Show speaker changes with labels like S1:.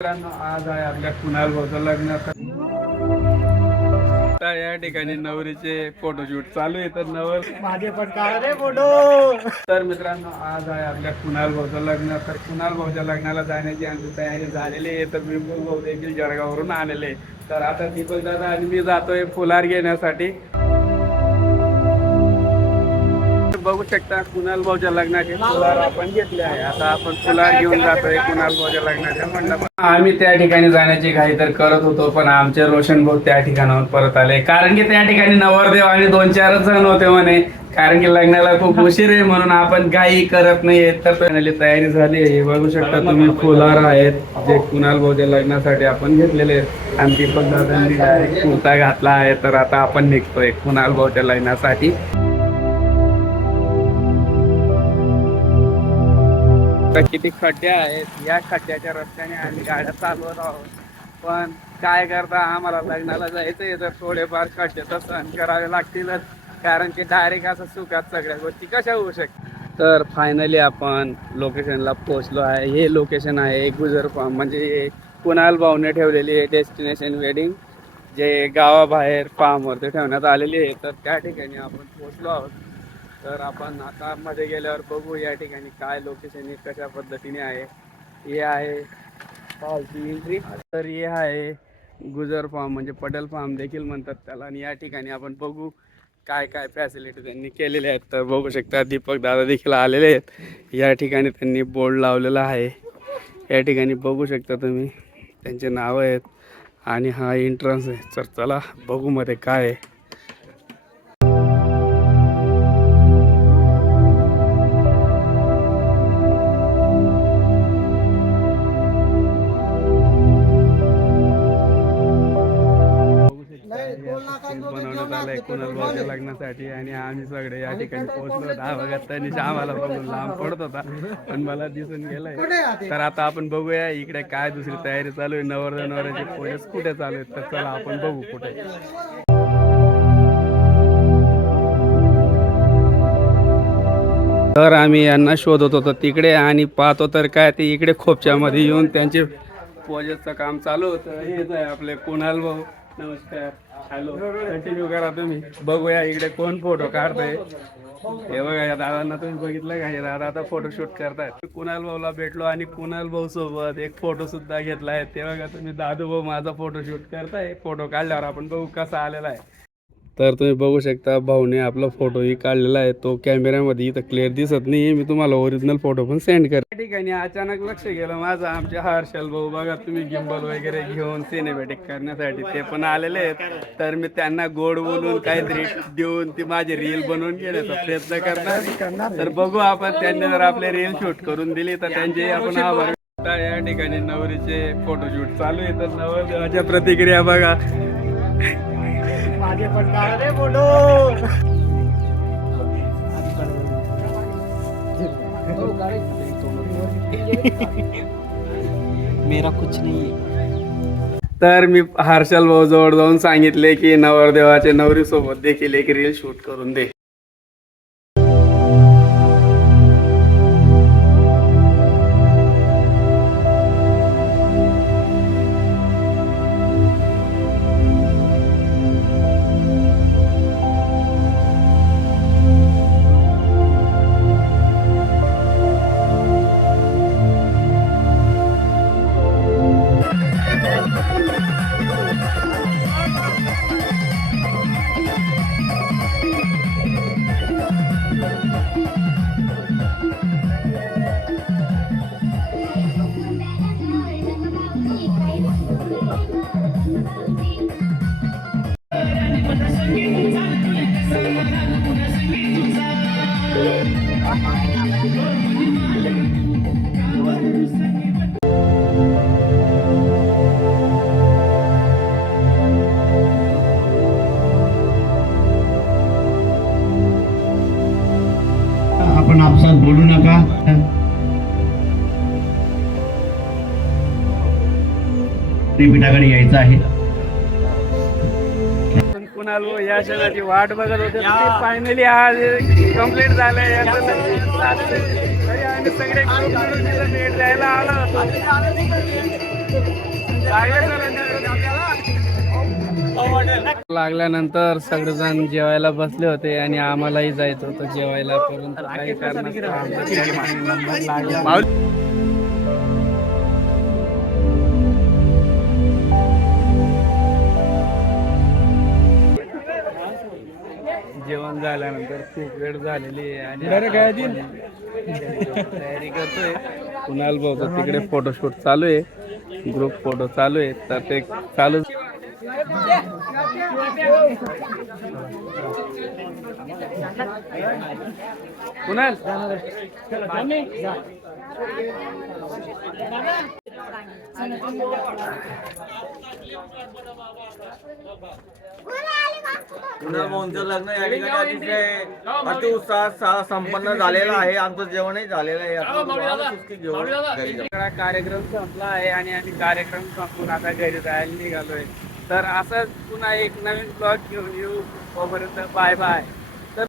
S1: मित्रांनो आज आहे आपल्या कुणाल भाऊचं लग्न तर या ठिकाणी नवरीचे फोटोशूट चालू आहे तर नवर
S2: माझे रे फोटो
S1: तर मित्रांनो आज आहे आपल्या कुणाल भाऊचं लग्न तर कुणाल भाऊच्या लग्नाला जाण्याची आमची तयारी झालेली आहे. तर विपुल भाऊ देखील जळगाववरून आलेले. तर आता दीपक दादा आणि मी जातोय फुलार घेण्यासाठी. बघू शकता कुणाल भाऊच्या लग्नाचे फुलार आपण घेतले आहे. आता आपण फुलार घेऊन जातोय कुणाल भाऊच्या लग्नाच्या मंडपात आम्ही त्या ठिकाणी जाण्याची घाई तर करत होतो पण आमचे रोशन भाऊ त्या ठिकाणाहून परत आले. कारण की त्या ठिकाणी नवरदेव आणि दोन चारच जण होते म्हणे. कारण की लग्नाला खूप उशीर आहे म्हणून आपण घाई करत नाहीये तर तयारी झाली आहे. बघू शकता तुम्ही फुलार आहेत जे कुणाल भाऊच्या लग्नासाठी आपण घेतलेले आहेत. आणि दीपक दादांनी direct कुर्ता घातला आहे तर आता आपण निघतोय कुणाल भाऊच्या लग्नासाठी. किती खड्डे आहेत या खड्ड्याच्या रस्त्याने आम्ही गाड्या चालवत आहोत. पण काय करता आम्हाला लग्नाला जायचंय तर थोडेफार खड्डे तर सहन करावे लागतीलच. कारण की डायरेक्ट असं सुखात सगळ्या गोष्टी कशा होऊ शकतात? तर फायनली आपण लोकेशनला पोहोचलो आहे. हे लोकेशन आहे गुजर फार्म म्हणजे कुणाल भाऊने ठेवलेली आहे डेस्टिनेशन वेडिंग जे गावाबाहेर फार्मवरती ठेवण्यात आलेली आहे. तर त्या ठिकाणी आपण पोहोचलो आहोत. तर आपण आता मध्ये गेल्यावर बघू या ठिकाणी काय लोकेशन कशा पद्धतीने आहे. हे आहे हॉलची एंट्री तर हे आहे गुजर फार्म म्हणजे पटेल फार्म देखील म्हणतात त्याला. आणि या ठिकाणी आपण बघू काय काय फॅसिलिटी त्यांनी केलेल्या आहेत. तर बघू शकता दीपक दादा देखील आलेले आहेत. या ठिकाणी त्यांनी बोर्ड लावलेला आहे. या ठिकाणी बघू शकता तुम्ही त्यांचे नावं आहेत. आणि हा एंट्रन्स आहे. तर चला बघू मध्ये काय आहे. कुणाल भाऊच्या लग्नासाठी आणि आम्ही सगळे या ठिकाणी पोहोचलो. दहा बघत त्यांनी आम्हाला बघून लांब पडत होता. पण मला दिसून गेलाय. तर आता आपण बघूया इकडे काय दुसरी तयारी चालू आहे. नवर नवऱ्याचे पोहेस कुठे चालू आहेत? तर चला आपण बघू कुठे तर आम्ही यांना शोधत होतो तिकडे आणि पाहतो तर काय ते इकडे खोपच्यामध्ये येऊन त्यांचे प्रोजेक्टचं काम चालू होतं. हेच आहे आपले कुणाल भाऊ. नमस्कार. हॅलो कंटिन्यू करा तुम्ही. बघूया इकडे कोण फोटो काढतोय. हे बघा या दादांना तुम्ही बघितलं का? हे दादा आता फोटो शूट करतायत. कुणाल भाऊला भेटलो आणि कुणाल भाऊ सोबत एक फोटो सुद्धा घेतलाय ते बघा तुम्ही दादू भाऊ माझा फोटो शूट करताय. फोटो काढल्यावर आपण बघू कसा आलेला आहे. तर तुम्ही बघू शकता भाऊने आपला फोटोही काढलेला आहे. तो कॅमेऱ्यामध्ये इथं क्लिअर दिसत नाही मी तुम्हाला ओरिजिनल फोटो पण सेंड कर त्या ठिकाणी अचानक लक्ष गेलं माझं. आमच्या हर्षल भाऊ बघा तुम्ही गिंबल वगैरे घेऊन सिनेमॅटिक करण्यासाठी ते पण आलेले आहेत. तर मी त्यांना गोड बोलून काहीतरी देऊन ती माझी रील बनवून घेण्याचा प्रयत्न करणार. तर बघू आपण त्यांनी जर आपले रील शूट करून दिली तर त्यांचे आपण आभार या ठिकाणी नवरीचे फोटोशूट चालू आहे. तर नवरदेवाच्या प्रतिक्रिया बघा.
S2: माझे पण काढा रे फोटो मेरा कुछ नहीं है।
S1: तर मी हर्षल भाऊ जवळ जाऊन सांगितले की नवरदेवाच्या नवरी सोबत देखील एक रील शूट करून दे.
S2: आपण आपसात बोलू नका. त्रिपिठाकडे यायचं आहे.
S1: कुणाल भाऊ या क्षणाची वाट बघत होते. फायनली आज कंप्लीट. तरी आम्ही सगळे भेट द्यायला आलो होतो. लागल्यानंतर सगळेजण जेवायला बसले होते आणि आम्हालाही जायचं होतं जेवायला. परंतु काही कारणास्तव जेवण झाल्यानंतर खूप वेळ झालेली आहे आणि आपण तयारी करतोय. कुणाल भाऊ तिकडे फोटोशूट चालू आहे. ग्रुप फोटो चालू आहे. तर ते चालू कुणाल?
S3: कुणाल? भाऊंचं लग्न या ठिकाणी अतिशय अतिउत्साहात सा- संपन्न झालेलं आहे. आमचं जेवणही झालेलं आहे.
S1: कार्यक्रम संपला आहे आणि आम्ही कार्यक्रम संपून आता घरी जायला निघालोय. तर असंच पुन्हा एक नवीन ब्लॉग घेऊन येऊ. तोपर्यंत बाय बाय.